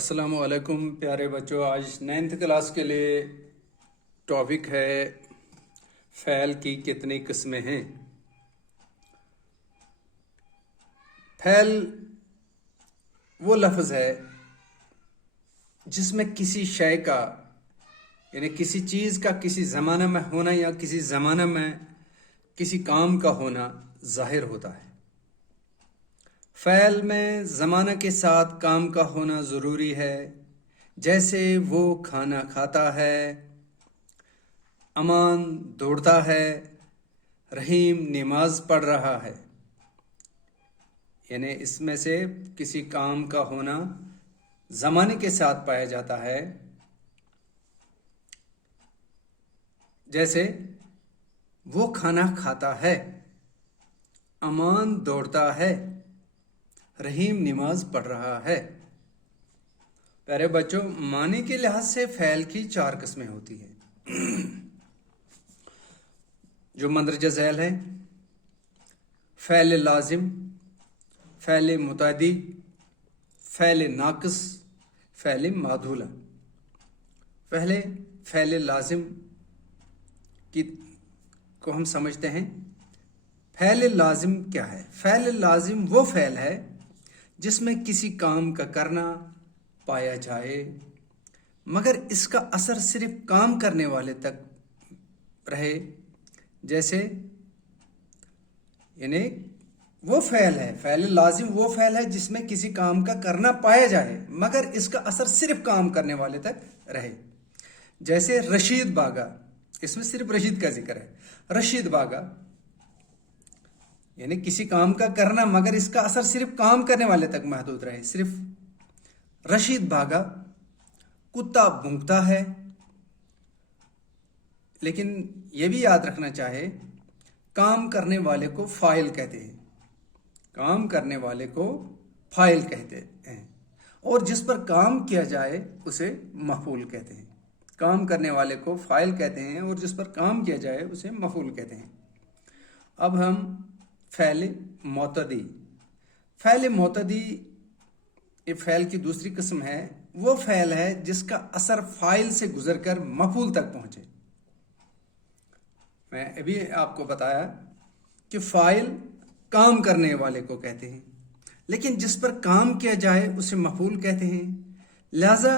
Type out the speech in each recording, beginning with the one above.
السلام علیکم پیارے بچوں. آج 9th کلاس کے لیے ٹاپک ہے فعل کی کتنی قسمیں ہیں. فعل وہ لفظ ہے جس میں کسی شے کا یعنی کسی چیز کا کسی زمانہ میں ہونا یا کسی زمانہ میں کسی کام کا ہونا ظاہر ہوتا ہے. فعل میں زمانہ کے ساتھ کام کا ہونا ضروری ہے، جیسے وہ کھانا کھاتا ہے، امان دوڑتا ہے، رحیم نماز پڑھ رہا ہے. یعنی اس میں سے کسی کام کا ہونا زمانے کے ساتھ پایا جاتا ہے، جیسے وہ کھانا کھاتا ہے، امان دوڑتا ہے، رحیم نماز پڑھ رہا ہے. پیارے بچوں، معنی کے لحاظ سے فعل کی 4 قسمیں ہوتی ہیں جو مندرجہ ذیل ہیں: فعل لازم، فعل متعدی، فعل ناقص، فعل معدولہ. پہلے فعل لازم کو ہم سمجھتے ہیں. فعل لازم کیا ہے؟ فعل لازم وہ فعل ہے جس میں کسی کام کا کرنا پایا جائے مگر اس کا اثر صرف کام کرنے والے تک رہے. جیسے یعنی وہ فعل ہے، فعل لازم وہ فعل ہے جس میں کسی کام کا کرنا پایا جائے مگر اس کا اثر صرف کام کرنے والے تک رہے. جیسے رشید بھاگا، اس میں صرف رشید کا ذکر ہے. رشید بھاگا یعنی کسی کام کا کرنا مگر اس کا اثر صرف کام کرنے والے تک محدود رہے، صرف رشید بھاگا. کتا بھونکتا ہے، لیکن یہ بھی یاد رکھنا چاہے کام کرنے والے کو فاعل کہتے ہیں، کام کرنے والے کو فاعل کہتے ہیں، اور جس پر کام کیا جائے اسے مفعول کہتے ہیں. کام کرنے والے کو فاعل کہتے ہیں اور جس پر کام کیا جائے اسے مفعول کہتے ہیں. اب ہم فعل معتدی. فعل معتدی یہ فعل کی دوسری قسم ہے. وہ فعل ہے جس کا اثر فاعل سے گزر کر مفعول تک پہنچے. میں ابھی آپ کو بتایا کہ فاعل کام کرنے والے کو کہتے ہیں، لیکن جس پر کام کیا جائے اسے مفعول کہتے ہیں. لہذا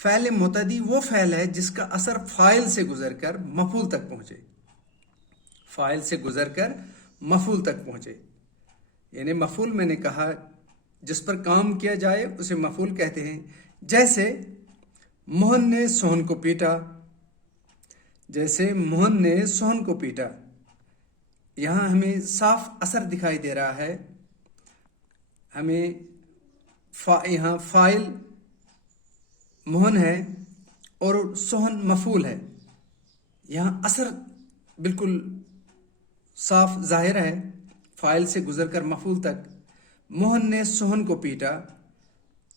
فعل معتدی وہ فعل ہے جس کا اثر فاعل سے گزر کر مفعول تک پہنچے. فاعل سے گزر کر مفعول تک پہنچے یعنی مفعول میں نے کہا جس پر کام کیا جائے اسے مفعول کہتے ہیں. جیسے موہن نے سوہن کو پیٹا. جیسے موہن نے سوہن کو پیٹا، یہاں ہمیں صاف اثر دکھائی دے رہا ہے. ہمیں یہاں فاعل موہن ہے اور سوہن مفعول ہے. یہاں اثر بالکل صاف ظاہر ہے، فاعل سے گزر کر مفعول تک. موہن نے سوہن کو پیٹا،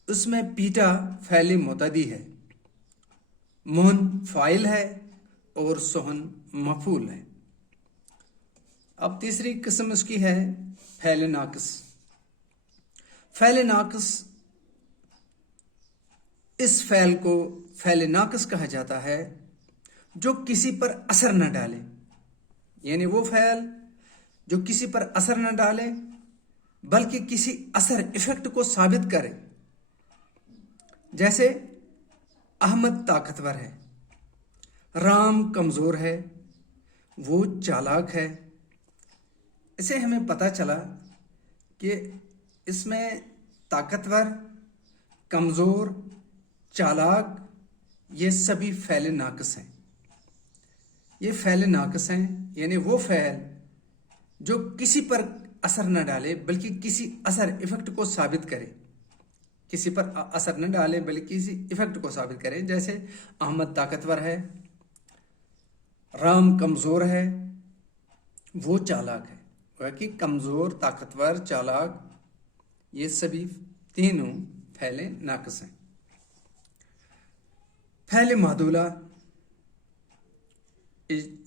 اس میں پیٹا فعل معتدی ہے، موہن فاعل ہے اور سوہن مفعول ہے. اب تیسری قسم اس کی ہے فعل ناقص. فعل ناقص، اس فعل کو فعل ناقص کہا جاتا ہے جو کسی پر اثر نہ ڈالے. یعنی وہ فعل جو کسی پر اثر نہ ڈالے بلکہ کسی اثر ایفیکٹ کو ثابت کرے. جیسے احمد طاقتور ہے، رام کمزور ہے، وہ چالاک ہے. اسے ہمیں پتہ چلا کہ اس میں طاقتور، کمزور، چالاک یہ سبھی فعل ناقص ہیں. یہ فعل ناقص ہیں یعنی وہ فعل جو کسی پر اثر نہ ڈالے بلکہ کسی اثر ایفیکٹ کو ثابت کرے. کسی پر اثر نہ ڈالے بلکہ کسی ایفیکٹ کو ثابت کرے. جیسے احمد طاقتور ہے، رام کمزور ہے، وہ چالاک ہے. کہ کمزور، طاقتور، چالاک یہ سبھی تینوں فعل ناقص ہیں. فعل معدولہ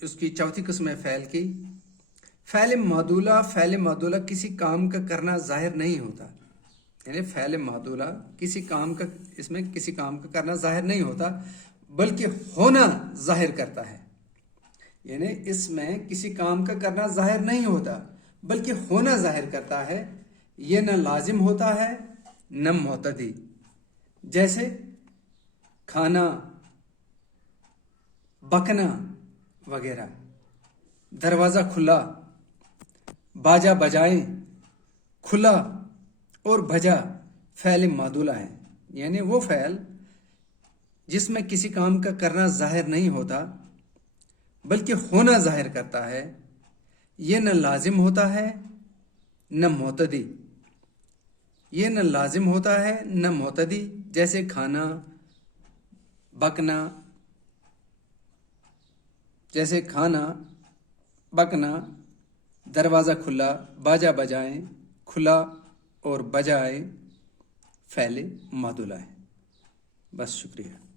اس کی چوتھی قسم ہے فعل کی. فعل معدولہ کسی کام کا کرنا ظاہر نہیں ہوتا. یعنی فعل معدولہ کسی کام کا، اس میں کسی کام کا کرنا ظاہر نہیں ہوتا بلکہ ہونا ظاہر کرتا ہے. یعنی اس میں کسی کام کا کرنا ظاہر نہیں ہوتا بلکہ ہونا ظاہر کرتا ہے. یہ نہ لازم ہوتا ہے نہ معتدی. جیسے کھانا، بکنا وغیرہ. دروازہ کھلا، باجا بجائیں، کھلا اور بجا فعل معدولہ ہے. یعنی وہ فعل جس میں کسی کام کا کرنا ظاہر نہیں ہوتا بلکہ ہونا ظاہر کرتا ہے. یہ نہ لازم ہوتا ہے نہ معتدی. یہ نہ لازم ہوتا ہے نہ معتدی. جیسے کھانا، بکنا، جیسے کھانا، بکنا، دروازہ کھلا، باجا بجائیں، کھلا اور بجائے فعل معدولہ ہے. بس شکریہ.